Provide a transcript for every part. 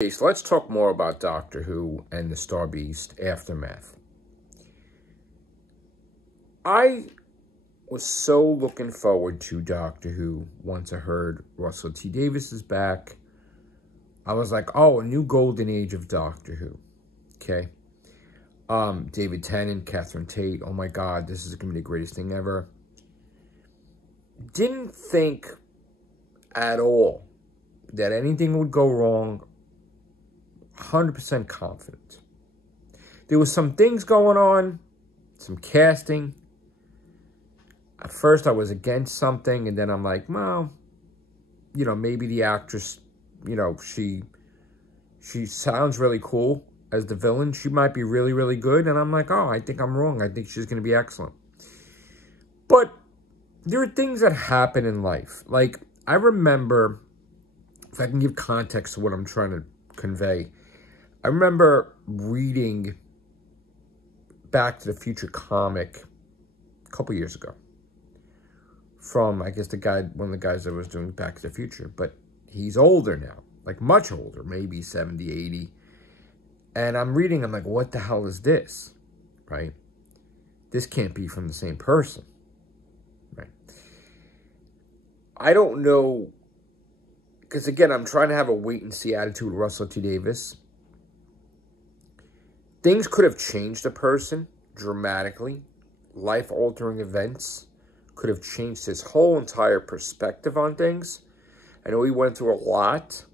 Okay, so let's talk more about Doctor Who and the Star Beast Aftermath. I was so looking forward to Doctor Who once I heard Russell T Davies is back. I was like, oh, a new golden age of Doctor Who. Okay. David Tennant, Catherine Tate. Oh my God, this is going to be the greatest thing ever. Didn't think at all that anything would go wrong. 100% confident. There was some things going on, some casting. At first I was against something, and then I'm like, well, you know, maybe the actress, you know, she sounds really cool as the villain. She might be really, really good. And I'm like, oh, I think I'm wrong. I think she's going to be excellent. But there are things that happen in life. Like, I remember, if I can give context to what I'm trying to convey, I remember reading Back to the Future comic a couple years ago from, I guess, the guy, one of the guys that was doing Back to the Future. But he's older now, like much older, maybe 70, 80. And I'm reading, I'm like, what the hell is this, right? This can't be from the same person, right? I don't know, because again, I'm trying to have a wait-and-see attitude with Russell T Davies. Things could have changed a person dramatically. Life-altering events could have changed his whole entire perspective on things. I know he went through a lot.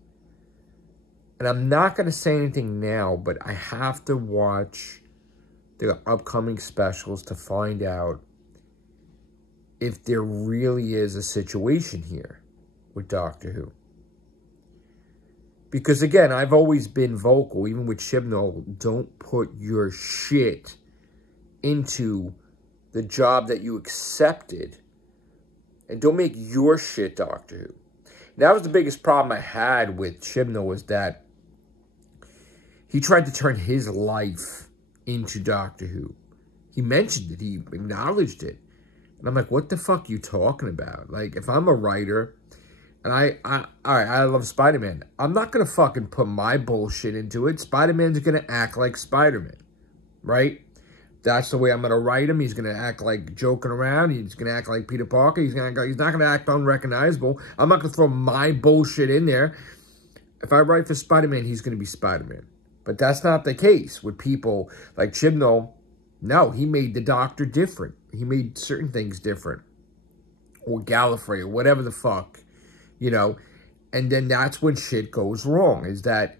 And I'm not going to say anything now, but I have to watch the upcoming specials to find out if there really is a situation here with Doctor Who. Because, again, I've always been vocal, even with Chibnall, don't put your shit into the job that you accepted. And don't make your shit Doctor Who. That was the biggest problem I had with Chibnall, was that he tried to turn his life into Doctor Who. He mentioned it. He acknowledged it. And I'm like, what the fuck are you talking about? Like, if I'm a writer, and I love Spider-Man, I'm not going to fucking put my bullshit into it. Spider-Man's going to act like Spider-Man, right? That's the way I'm going to write him. He's going to act like joking around. He's going to act like Peter Parker. He's not going to act unrecognizable. I'm not going to throw my bullshit in there. If I write for Spider-Man, he's going to be Spider-Man. But that's not the case with people like Chibnall. No, he made the Doctor different. He made certain things different. Or Gallifrey, or whatever the fuck. You know, and then that's when shit goes wrong, is that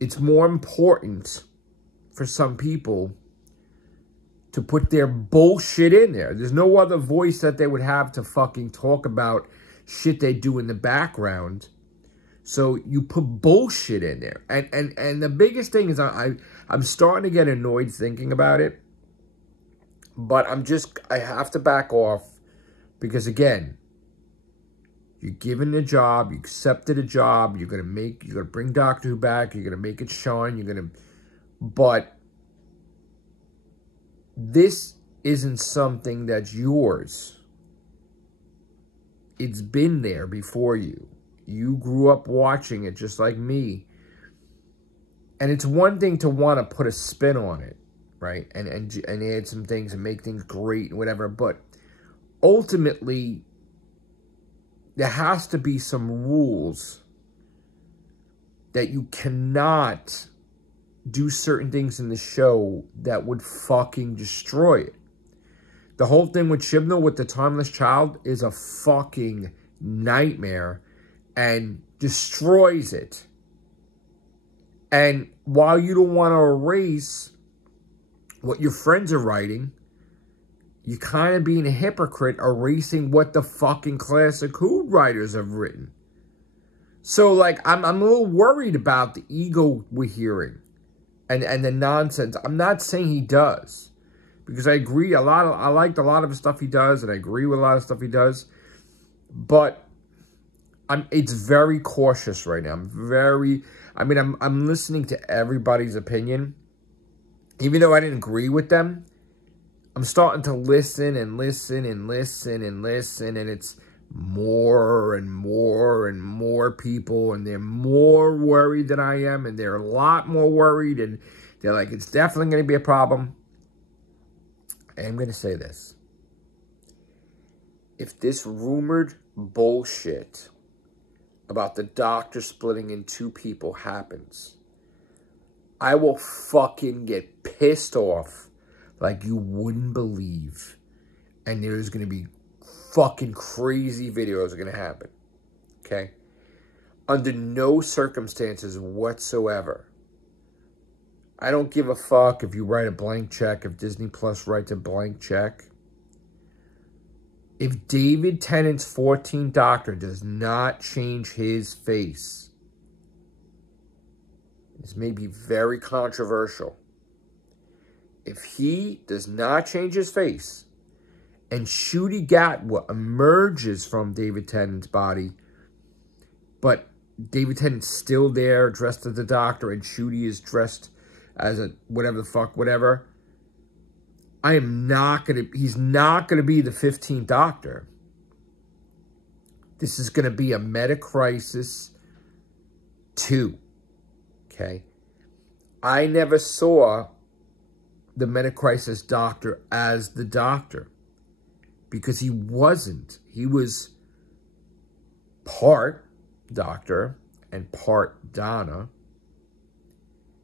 it's more important for some people to put their bullshit in there. There's no other voice that they would have to fucking talk about shit they do in the background. So you put bullshit in there. And the biggest thing is I'm starting to get annoyed thinking about it. But I have to back off because, again, you're given a job, you accepted a job, you're gonna bring Doctor Who back, you're gonna make it shine, but this isn't something that's yours. It's been there before you. You grew up watching it just like me. And it's one thing to want to put a spin on it, right? And add some things and make things great and whatever, but ultimately, there has to be some rules that you cannot do certain things in the show that would fucking destroy it. The whole thing with Chibnall, with the Timeless Child, is a fucking nightmare and destroys it. And while you don't want to erase what your friends are writing, you're kind of being a hypocrite, erasing what the fucking classic Who writers have written. So, like, I'm a little worried about the ego we're hearing and the nonsense. I'm not saying he does, because I agree I liked a lot of the stuff he does, and I agree with a lot of stuff he does. But it's very cautious right now. I'm listening to everybody's opinion, even though I didn't agree with them. I'm starting to listen and listen and listen and listen, and it's more and more and more people, and they're more worried than I am, and they're a lot more worried, and they're like, it's definitely going to be a problem. I'm going to say this. If this rumored bullshit about the doctor splitting in two people happens, I will fucking get pissed off like you wouldn't believe. And there's going to be fucking crazy videos are going to happen. Okay? Under no circumstances whatsoever. I don't give a fuck if you write a blank check, if Disney Plus writes a blank check. If David Tennant's 14th Doctor does not change his face, this may be very controversial. If he does not change his face, and Ncuti Gatwa emerges from David Tennant's body, but David Tennant's still there, dressed as a doctor, and Ncuti is dressed as a whatever the fuck, whatever, he's not going to be the 15th Doctor. This is going to be a Meta-Crisis 2. Okay? I never saw the Meta-Crisis Doctor as the Doctor. Because he wasn't. He was part Doctor and part Donna,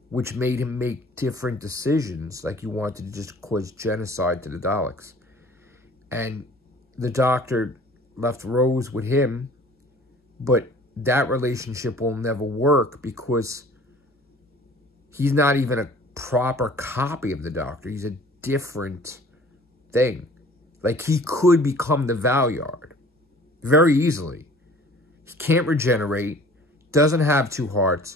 which made him make different decisions, like he wanted to just cause genocide to the Daleks. And the Doctor left Rose with him, but that relationship will never work because he's not even a proper copy of the Doctor. He's a different thing. Like, he could become the Valyard very easily. He can't regenerate, doesn't have two hearts,